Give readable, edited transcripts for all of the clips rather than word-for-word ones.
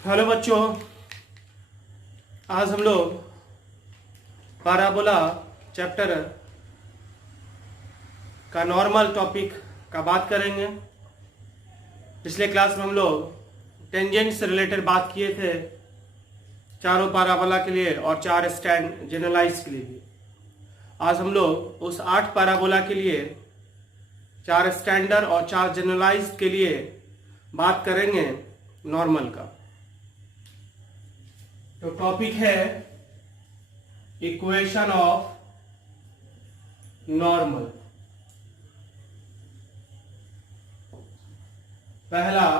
Hello बच्चों, आज हम लोग पैराबोला चैप्टर का नॉर्मल टॉपिक का बात करेंगे। पिछले क्लास में हम लोग टेंजेंट से रिलेटेड बात किए थे, चारों पैराबोला के लिए और 4 स्टैंड जनरलाइज के लिए भी। आज हम लोग उस 8 पैराबोला के लिए 4 स्टैंडर्ड और 4 जनरलाइज के लिए बात करेंगे नॉर्मल का। तो टॉपिक है इक्वेशन ऑफ नॉर्मल। पहला,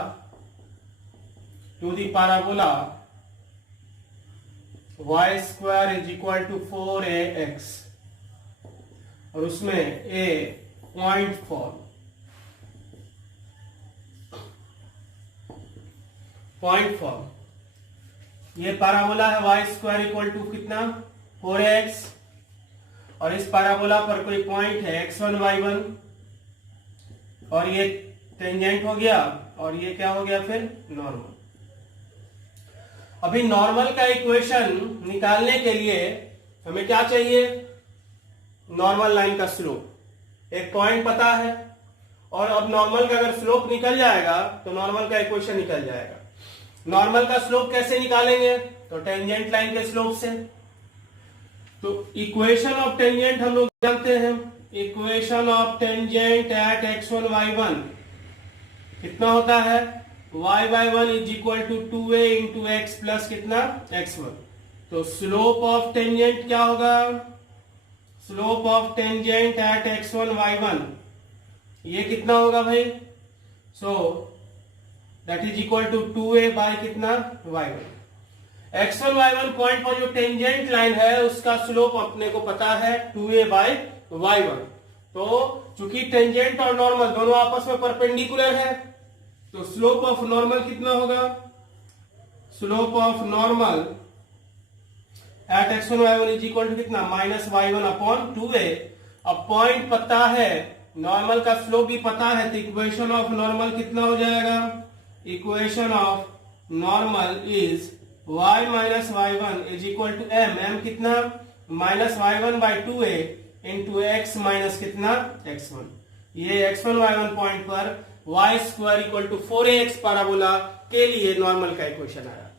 to the parabola y square is equal to 4ax और उसमें a पॉइंट फॉर्म। ये पैराबोला है y स्क्वायर इक्वल टू कितना 4x और इस पैराबोला पर कोई पॉइंट है x1 y1 और ये टेंजेंट हो गया और ये क्या हो गया फिर नॉर्मल। अभी नॉर्मल का इक्वेशन निकालने के लिए हमें क्या चाहिए? नॉर्मल लाइन का स्लोप। एक पॉइंट पता है और अब नॉर्मल का अगर स्लोप निकल जाएगा तो नॉर्मल का इक्वेशन निकल जाएगा। नॉर्मल का स्लोप कैसे निकालेंगे? तो टेंजेंट लाइन के स्लोप से। तो इक्वेशन ऑफ टेंजेंट हम लोग जानते हैं, equation of tangent at x1 y1 कितना होता है? y/1 is equal to 2a into x plus कितना x1। तो स्लोप ऑफ टेंजेंट क्या होगा? Slope of tangent at x1 y1 ये कितना होगा भाई? That is equal to 2a by कितना y1। x1 y1 पॉइंट पर जो टेंजेंट लाइन है उसका स्लोप अपने को पता है 2a बाय y1। तो चूंकि टेंजेंट और नॉर्मल दोनों आपस में परपेंडिकुलर है तो स्लोप ऑफ नॉर्मल कितना होगा? Slope of normal at x1 y1 is equal to कितना माइनस y1 अपॉन 2a। अब पॉइंट पता है, नॉर्मल का स्लोप भी पता है, तो इक्वेशन ऑफ नॉर्मल कितना हो जाएगा? Equation of normal is y minus y1 is equal to m कितना minus y1 by 2a into x minus कितना x1। ये x1 y1 पॉइंट पर y square equal to 4ax parabola के लिए normal का इक्वेशन आया।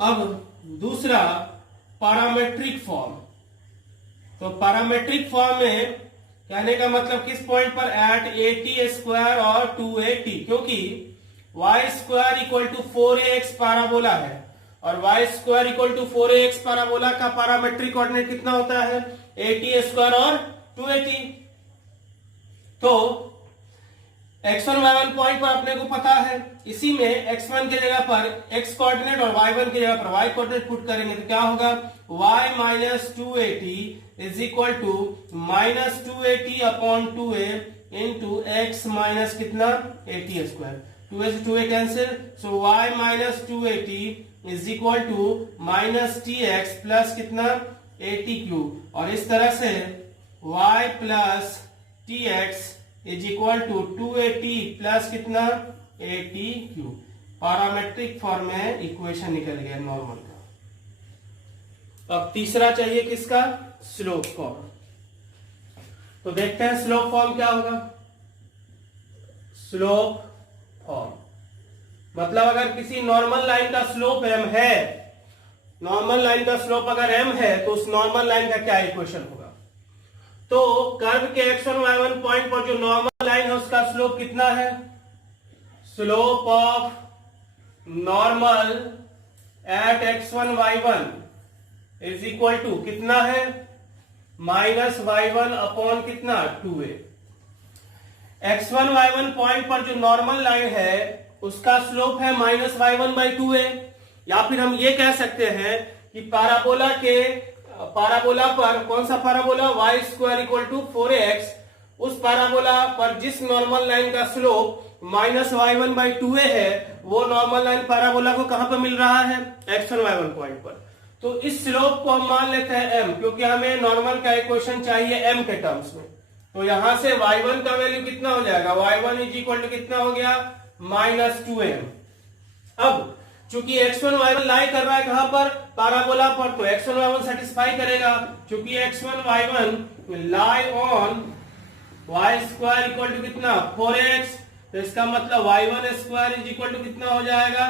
अब दूसरा, पैरामेट्रिक फॉर्म। तो पैरामेट्रिक फॉर्म में कहने का मतलब किस पॉइंट पर? एट at स्क्वायर और 2at, क्योंकि y square equal to 4ax parabola है और y square equal to 4ax parabola का पैरामेट्रिक कोऑर्डिनेट कितना होता है? at स्क्वायर और 2at। तो x1 y1 पॉइंट पर अपने को पता है, इसी में x1 की जगह पर x कोऑर्डिनेट और y1 की जगह पर y कोऑर्डिनेट पुट करेंगे तो क्या होगा? y minus 2at is equal to minus 2at upon 2a into x minus कितना at स्क्वायर। 2a से 2a cancel, so y minus 2at is equal to minus tx plus कितना at cube और इस तरह से y plus tx is equal to 2at plus कितना at cube. Parametric form में equation निकल गया नॉर्मल का। अब तीसरा चाहिए किसका? Slope form. तो देखते हैं स्लोप फॉर्म क्या होगा। स्लोप फॉर्म मतलब अगर किसी नॉर्मल लाइन का स्लोप m है, नॉर्मल लाइन का स्लोप अगर m है तो उस नॉर्मल लाइन का क्या इक्वेशन होगा? तो कर्व के x1 y1 पॉइंट पर जो नॉर्मल लाइन है उसका स्लोप कितना है? Slope of normal at x1 y1 is equal to कितना है? माइनस y1 अपॉन कितना 2a। x1 y1 पॉइंट पर जो नॉर्मल लाइन है उसका स्लोप है माइनस y1 बाई 2a। या फिर हम ये कह सकते हैं कि पैराबोला पर कौन सा parabola? y square equal to 4ax, उस पैराबोला पर जिस नॉर्मल लाइन का slope minus y1 by 2a है वो नॉर्मल लाइन पैराबोला को कहां पर मिल रहा है? x1 y1 पॉइंट पर। तो इस स्लोप को हम मान लेते हैं m, क्योंकि हमें नॉर्मल का इक्वेशन चाहिए m के टर्म्स में। तो यहां से y1 का वैल्यू कितना हो जाएगा? y1 इज इक्वल टू कितना हो गया? -2m। अब चूंकि x1 y1 लाई कर रहा है कहां पर, पैराबोला पर, तो x1 y1 सेटिस्फाई करेगा। चूंकि x1 y1 lie on y square equal to कितना 4x, तो इसका मतलब y1 square is equal to कितना हो जाएगा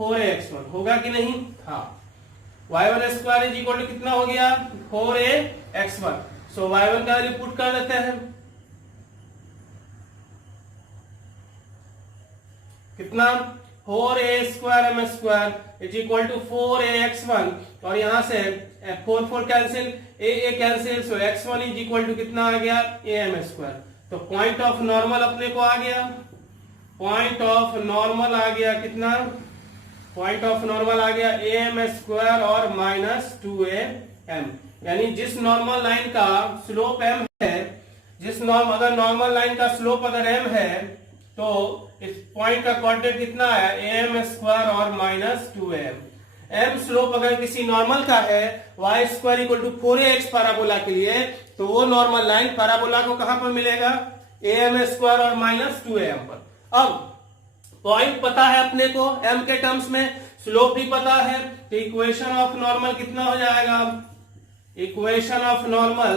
4x1, होगा कि नहीं? हाँ, y1 square is equal to कितना हो गया 4x1। सो y1 का वैल्यू पुट कर देते हैं, कितना 4a square m square is equal to 4ax1, और यहां से 4 cancel, a cancel, so x1 is equal to कितना आ गया am स्क्वायर। तो पॉइंट ऑफ नॉर्मल अपने को आ गया, पॉइंट ऑफ नॉर्मल आ गया कितना, पॉइंट ऑफ नॉर्मल आ गया am स्क्वायर और माइनस 2am, यानी जिस नॉर्मल लाइन का स्लोप m है, अगर नॉर्मल लाइन का स्लोप अगर m है, तो इस पॉइंट का कोऑर्डिनेट कितना है am स्क्वायर और माइनस 2am। m स्लोप अगर किसी नॉर्मल का है y square equal to 4ax parabola के लिए, तो वो नॉर्मल लाइन पैराबोला को कहां पर मिलेगा am स्क्वायर और माइनस 2am पर। अब पॉइंट पता है अपने को m के टर्म्स में, स्लोप भी पता है, तो इक्वेशन ऑफ नॉर्मल कितना हो जाएगा, इक्वेशन ऑफ नॉर्मल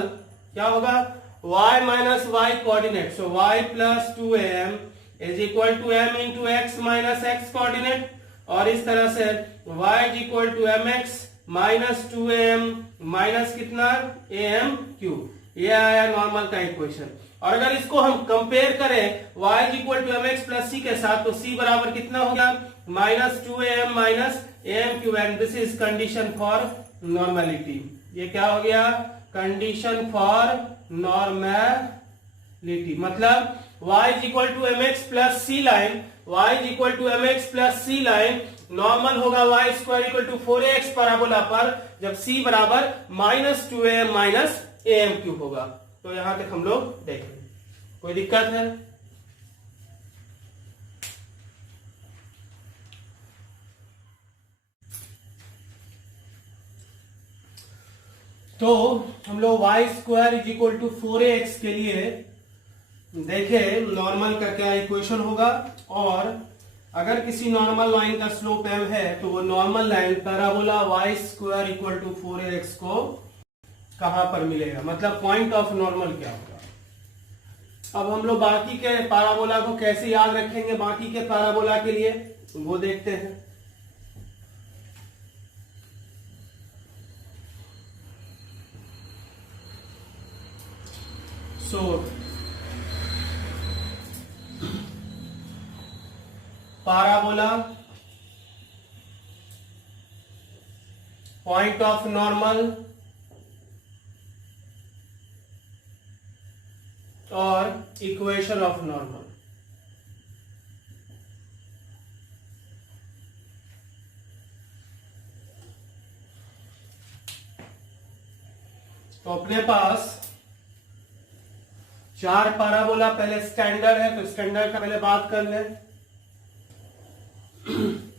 क्या होगा y minus y coordinate, so y plus 2am is equal to m into x minus x coordinate, और इस तरह से y is equal to mx minus 2am minus कितना am क्यूब, ये आया नॉर्मल का इक्वेशन। और अगर इसको हम कंपेयर करें y is equal to mx plus c के साथ, तो c बराबर कितना हो गया minus 2am minus am cube, and this is condition for normality. ये क्या हो गया कंडीशन फॉर नॉर्मेलिटी, मतलब y is equal to mx plus c line, y is equal to mx plus c line normal होगा y square equal to 4ax parabola पर, जब c बराबर minus 2am minus am cube होगा। तो यहां तक हम लोग देख रहे, कोई दिक्कत है? तो हम लोग y square is equal to 4ax के लिए देखे नॉर्मल का क्या इक्वेशन होगा, और अगर किसी नॉर्मल लाइन का स्लोप m है, तो वो normal line parabola y square equal to 4ax को कहां पर मिलेगा, मतलब पॉइंट ऑफ नॉर्मल क्या होगा। अब हम लोग बाकी के पैराबोला को कैसे याद रखेंगे, बाकी के पैराबोला के लिए वो देखते हैं। पैराबोला, पॉइंट ऑफ नॉर्मल और इक्वेशन ऑफ नॉर्मल। तो अपने पास 4 पैराबोला पहले स्टैंडर्ड है, तो स्टैंडर्ड का पहले बात कर ले।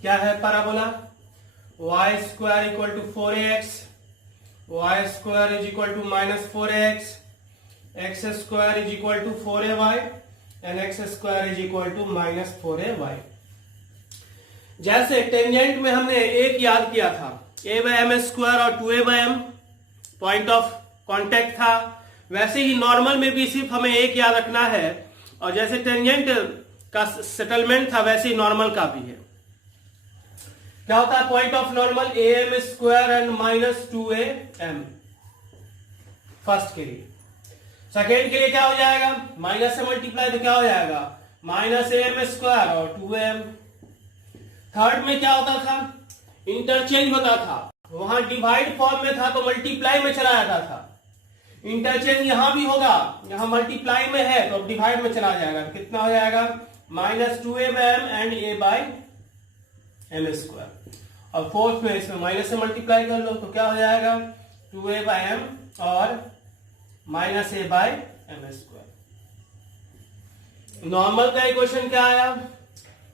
क्या है parabola, y square equal to 4ax, y square is equal to minus 4ax, x square is equal to 4ay and x square is equal to minus 4ay। जैसे टेंजेंट में हमने एक याद किया था a बाय एम स्क्वायर और 2a by m point of contact था, वैसे ही नॉर्मल में भी सिर्फ हमें एक याद रखना है, और जैसे टेंजेंट का सेटलमेंट था वैसे ही नॉर्मल का भी है। क्या होता है point of normal am square and minus 2am first के लिए। सेकेंड के लिए क्या हो जाएगा, माइनस से मल्टीप्लाई तो क्या हो जाएगा माइनस am स्क्वायर और 2am। थर्ड में क्या होता था, इंटरचेंज होता था, वहां डिवाइड फॉर्म में था तो मल्टीप्लाई में चला जाता था। इंटरचेंज यहां भी होगा, यहां मल्टीप्लाई में है तो डिवाइड में चला जाएगा, तो कितना हो जाएगा minus 2a by m and a by m square. और फोर्थ में इसमें माइनस से मल्टीप्लाई कर लो तो क्या हो जाएगा 2a बाय m और minus a by m square. Normal का इक्वेशन क्या आया,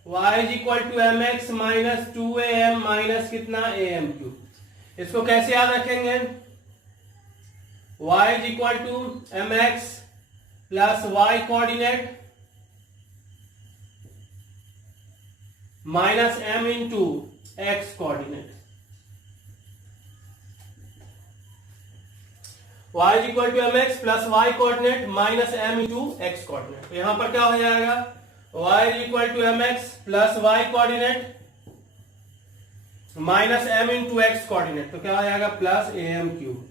y is equal to m x minus 2am minus कितना am क्यूब। इसको कैसे याद रखेंगे, y is equal to m x plus y coordinate minus m into x coordinate, y is equal to m x plus y coordinate minus m into x coordinate. तो यहां पर क्या हो जाएगा, y is equal to m x plus y coordinate minus m into x coordinate. तो क्या हो जाएगा प्लस ए एम क्यूब।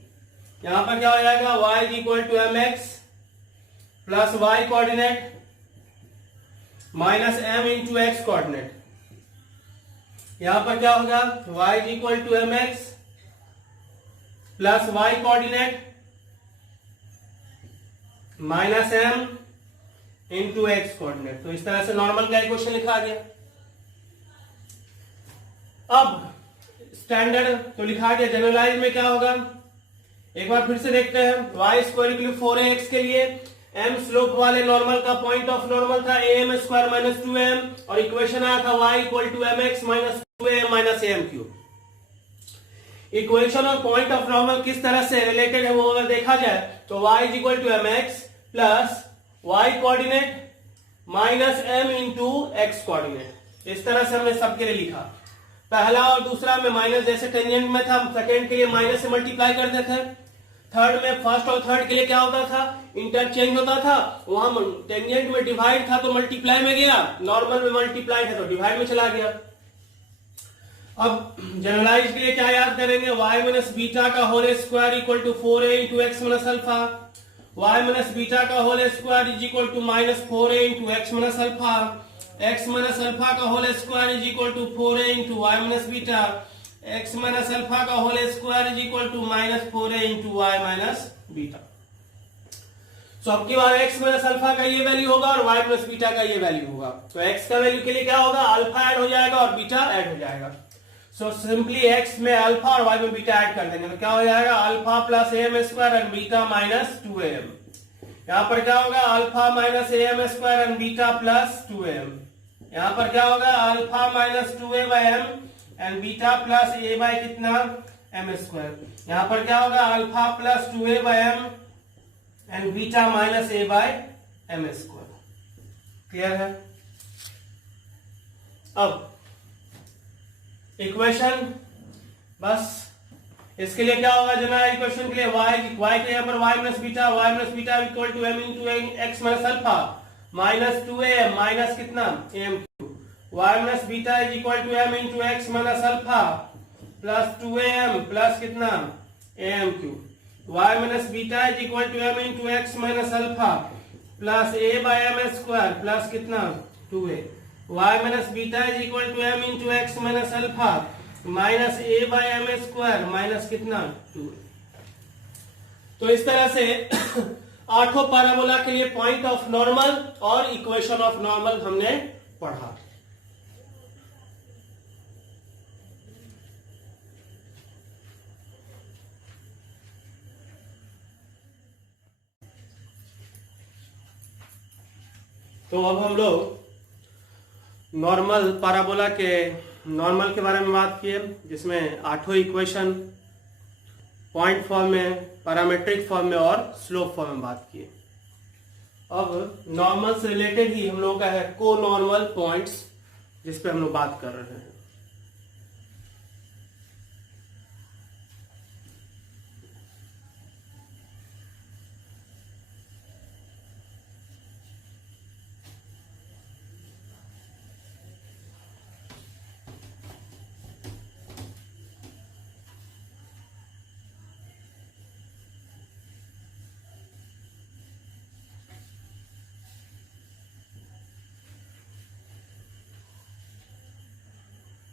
यहां पर क्या हो जाएगा, y is equal to m x plus y coordinate minus m into x coordinate. यहां पर क्या होगा, y is equal to m x plus y coordinate minus m into x coordinate. तो इस तरह से नॉर्मल का इक्वेशन लिखा गया। अब स्टैंडर्ड तो लिखा गया, जनरलाइज में क्या होगा एक बार फिर से देखते हैं। Y square equal to 4ax के लिए m स्लोप वाले नॉर्मल का पॉइंट ऑफ नॉर्मल था am स्क्वायर माइनस 2am और इक्वेशन आया था y equal to mx minus 2am minus am cube. Equation और पॉइंट ऑफ नॉर्मल किस तरह से रिलेटेड है वो अगर देखा जाए तो y is equal to mx plus y coordinate minus m into x coordinate. इस तरह से हमने सबके लिए लिखा। पहला और दूसरा में माइनस जैसे टेंजेंट में था, सेकेंड के लिए माइनस से मल्टीप्लाई करते थे। थर्ड में फर्स्ट और थर्ड के लिए क्या होता था, इंटरचेंज होता था। वहां टेंजेंट में डिवाइड था तो मल्टीप्लाई में गया, नॉर्मल में मल्टीप्लाई था तो डिवाइड में चला गया। अब जनरलाइज के लिए क्या याद करेंगे, y माइनस बीटा का whole square equal to 4a into x minus alpha, y minus beta का whole square is equal to minus 4a into x minus alpha, x minus alpha का whole square is equal to 4a into y minus beta, x minus alpha का whole square is equal to minus 4a into y minus beta. So अब की बार x minus alpha का ये value होगा और y minus beta का ये value होगा। तो x का वैल्यू के लिए क्या होगा, अल्फा ऐड हो जाएगा और बीटा ऐड हो जाएगा। सो सिंपली x में अल्फा और y में बीटा ऐड कर देंगे तो क्या हो जाएगा, alpha plus am square and beta minus 2am। यहां पर क्या होगा, alpha minus am square and beta plus 2am। यहां पर क्या होगा, alpha minus 2a by m and beta plus a by कितना m स्क्वायर। यहां पर क्या होगा, alpha plus 2a by m and beta minus a by m square. Clear है। अब इक्वेशन बस इसके लिए क्या होगा, जनरल इक्वेशन के लिए y के यहाँ पर y minus beta equal to m into x minus alpha minus 2am minus कितना am cube. y minus beta is equal to m into x minus alpha plus 2am plus कितना am cube. y minus beta is equal to m into x minus alpha plus a by m square plus कितना 2a। y minus beta is equal to m into x minus alpha minus a by m square minus कितना 2a। तो इस तरह से आठों parabola के लिए point of normal और इक्वेशन ऑफ नॉर्मल हमने पढ़ा। तो अब हम लोग नॉर्मल पैराबोला के नॉर्मल के बारे में बात किए, जिसमें आठों इक्वेशन पॉइंट फॉर्म में, पैरामेट्रिक फॉर्म में और स्लोप फॉर्म में बात किए। अब नॉर्मल से रिलेटेड ही हम लोगों का है को नॉर्मल पॉइंट्स, जिस पे हम लोग बात कर रहे हैं।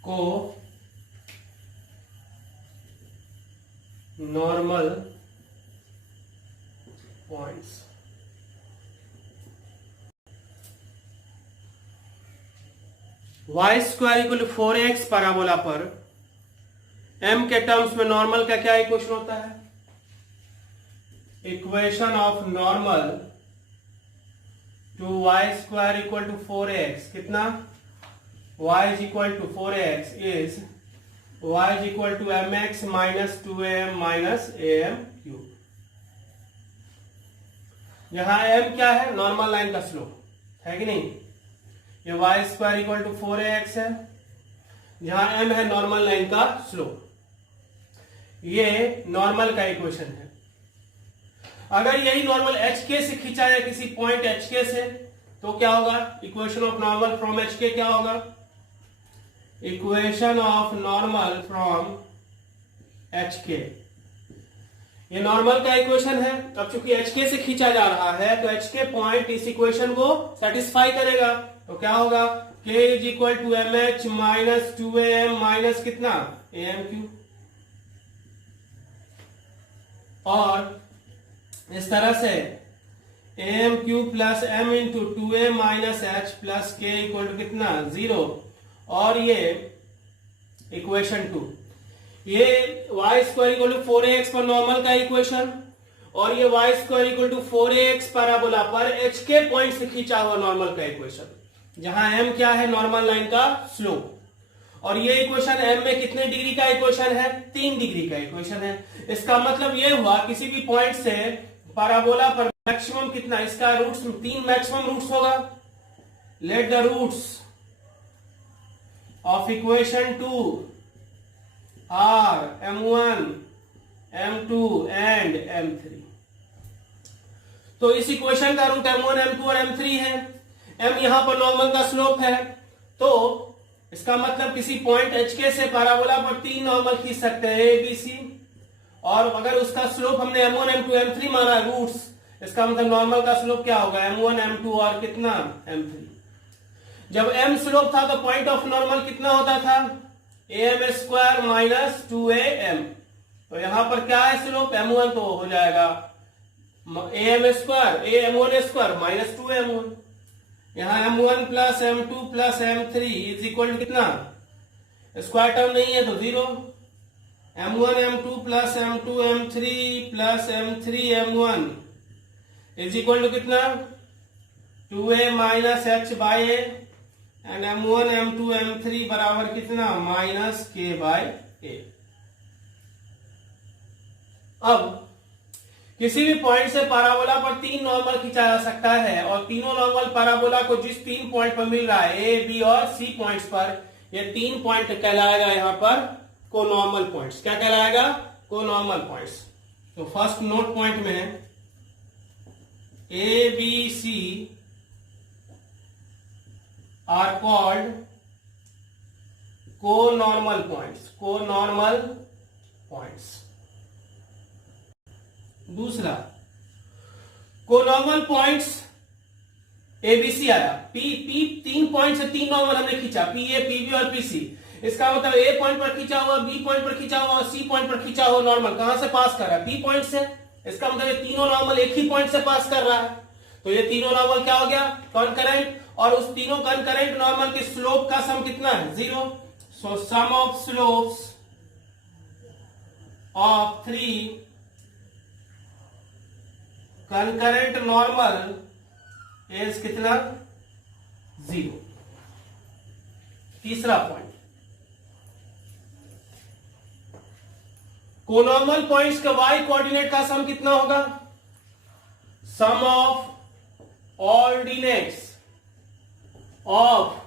को normal points, y square equal to 4x parabola पर m के टर्म्स में नॉर्मल का क्या इक्वेशन होता है, equation of normal to y square equal to 4x कितना, y is equal to 4x is y is equal to mx minus 2am minus am cube। यहां m क्या है, नॉर्मल लाइन का स्लोप है कि नहीं। ये y square equal to 4ax है जहां m है नॉर्मल लाइन का स्लोप। ये नॉर्मल का इक्वेशन है। अगर यही नॉर्मल HK से खींचा जाए किसी पॉइंट HK से, तो क्या होगा? Equation of normal from HK क्या होगा? Equation of normal from HK, ये नॉर्मल का इक्वेशन है। अब चूंकि HK से खींचा जा रहा है तो HK पॉइंट इस इक्वेशन को सेटिस्फाई करेगा। तो क्या होगा? K is equal to MH minus 2AM minus कितना? AMQ। और इस तरह से AMQ plus M into 2A minus H plus K equal to कितना? 0। और ये इक्वेशन 2, ये y square equal to 4ax पर नॉर्मल का इक्वेशन, और ये y square equal to 4ax parabola पर HK पॉइंट से खींचा हुआ नॉर्मल का इक्वेशन, जहां m क्या है? नॉर्मल लाइन का स्लोप। और ये इक्वेशन m में कितने डिग्री का इक्वेशन है? 3 डिग्री का इक्वेशन है। इसका मतलब ये हुआ किसी भी पॉइंट से पैराबोला पर मैक्सिमम कितना? इसका रूट्स 3 मैक्सिमम रूट्स होगा। Let the roots of equation 2 are m1 m2 and m3। तो इस इक्वेशन का रूट m1 m2 और m3 है। m यहां पर नॉर्मल का स्लोप है, तो इसका मतलब किसी पॉइंट HK से पैराबोला पर 3 नॉर्मल खींच सकते हैं A B C, और अगर उसका स्लोप हमने m1 m2 m3 माना रूट्स, इसका मतलब नॉर्मल का स्लोप क्या होगा? m1 m2 और कितना? m3। जब m स्लोप था तो पॉइंट ऑफ नॉर्मल कितना होता था? am square minus 2am। तो यहां पर क्या है स्लोप? m1, तो हो जाएगा am square am1 square minus 2m1। यहां m1 plus m2 plus m3 is equal to कितना? स्क्वायर टर्म नहीं है तो 0। m1 m2 plus m2 m3 plus m3 m1 is equal to कितना? 2a minus h by a, and m1 m2 m3 बराबर कितना? Minus k by a। अब किसी भी पॉइंट से पैराबोला पर 3 नॉर्मल खींचा जा सकता है, और तीनों नॉर्मल पैराबोला को जिस 3 पॉइंट पर मिल रहा है A, B और C पॉइंट्स पर, ये 3 पॉइंट कहलाएगा यहां पर कोनॉर्मल पॉइंट्स। क्या कहलाएगा? Conormal points. तो फर्स्ट नोट पॉइंट में A, B, C are called conormal points. Conormal points. दूसरा, कोनॉर्मल पॉइंट्स ABC आया, P 3 पॉइंट से 3 नॉर्मल हमने खींचा, PA, PB और PC। इसका मतलब A पॉइंट पर खींचा हुआ, B पॉइंट पर खींचा हुआ और C पॉइंट पर खींचा हुआ नॉर्मल कहां से पास कर रहा है? P पॉइंट से। इसका मतलब ये तीनों नॉर्मल एक ही पॉइंट से पास कर रहा है। तो ये तीनों नॉर्मल क्या हो गया? कॉन्करेंट। और उस तीनों कॉन्करेंट नॉर्मल के स्लोप का सम कितना है? 0। So sum of slopes of 3 concurrent normal is कितना? 0। तीसरा पॉइंट, कोनॉर्मल पॉइंट्स का y कोऑर्डिनेट का सम कितना होगा? Sum of ordinates of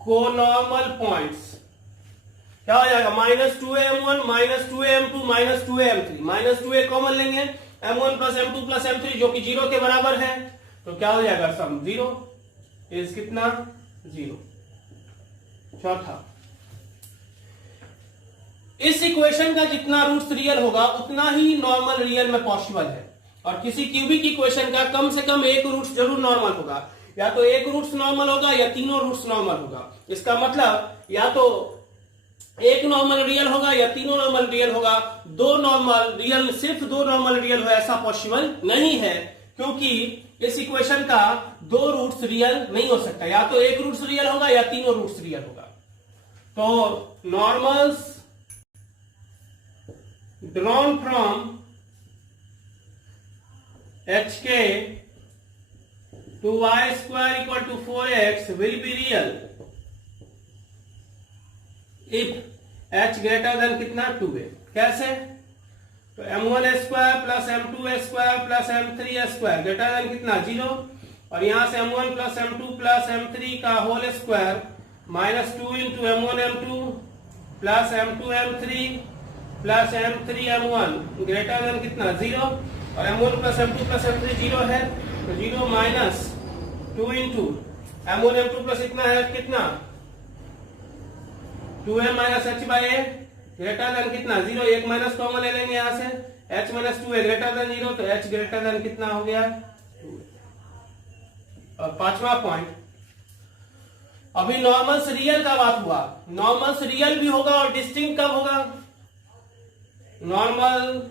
conormal points क्या हो जाएगा? Minus 2am1 minus 2am2 minus 2am3। Minus 2a common लेंगे, m1 plus m2 plus m3 जो कि 0 के बराबर है, तो क्या हो जाएगा? सम 0 इज कितना? 0। चौथा, इस इक्वेशन का जितना रूट्स रियल होगा उतना ही नॉर्मल रियल में पॉसिबल है, और किसी क्यूबिक इक्वेशन का कम से कम एक रूट्स जरूर नॉर्मल होगा। या तो एक रूट्स नॉर्मल होगा या तीनों रूट्स नॉर्मल होगा। इसका मतलब या तो एक नॉर्मल रियल होगा या तीनों नॉर्मल रियल होगा। दो नॉर्मल रियल, सिर्फ दो नॉर्मल रियल हो ऐसा पॉसिबल नहीं है, क्योंकि इस इक्वेशन का दो रूट्स रियल नहीं हो सकता। या तो एक रूट्स रियल होगा या तीनों रूट्स रियल होगा। तो normals drawn from HK to y square equal to 4x will be real if h greater than कितना? 2a। कैसे? तो m1 square plus m2 square plus m3 square greater than कितना? 0। और यहां से m1 plus m2 plus m3 का whole square minus 2 into M1 M2 plus M2 M3 plus M3 M1 greater than कितना 0 और M1 plus M2 plus M3 0 है तो 0 minus 2 into M1 M2 plus इतना है कितना 2m minus h by a greater than कितना 0 एक minus common ले लेंगे यहां से h minus 2a greater than 0 तो h ग्रेटर देन कितना हो गया 2। और पांचवा पॉइंट अभी नॉर्मल से रियल का बात हुआ, नॉर्मल से रियल भी होगा और डिस्टिंक्ट कब होगा, normal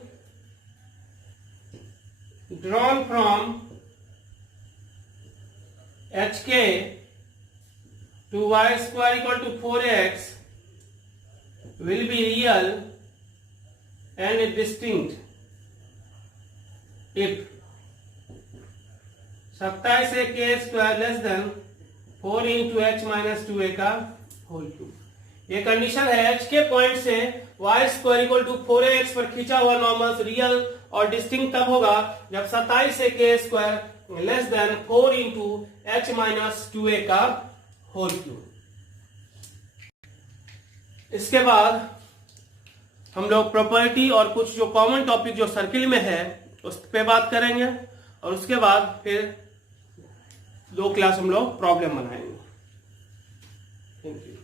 drawn from hk to y square equal to 4x will be real and distinct if 27 से k square less than 4 into h minus 2a का होल क्यूब। ये कंडीशन है h के पॉइंट से y square equal to 4x पर खींचा हुआ नॉर्मल रियल और डिस्टिंक्ट तब होगा जब 27 से k square less than 4 into h minus 2a का होल क्यूब। इसके बाद हम लोग प्रॉपर्टी और कुछ जो कॉमन टॉपिक जो सर्किल में है उस पे बात करेंगे और उसके बाद फिर 2 क्लास हम लोग प्रॉब्लम बनाएंगे। Thank you.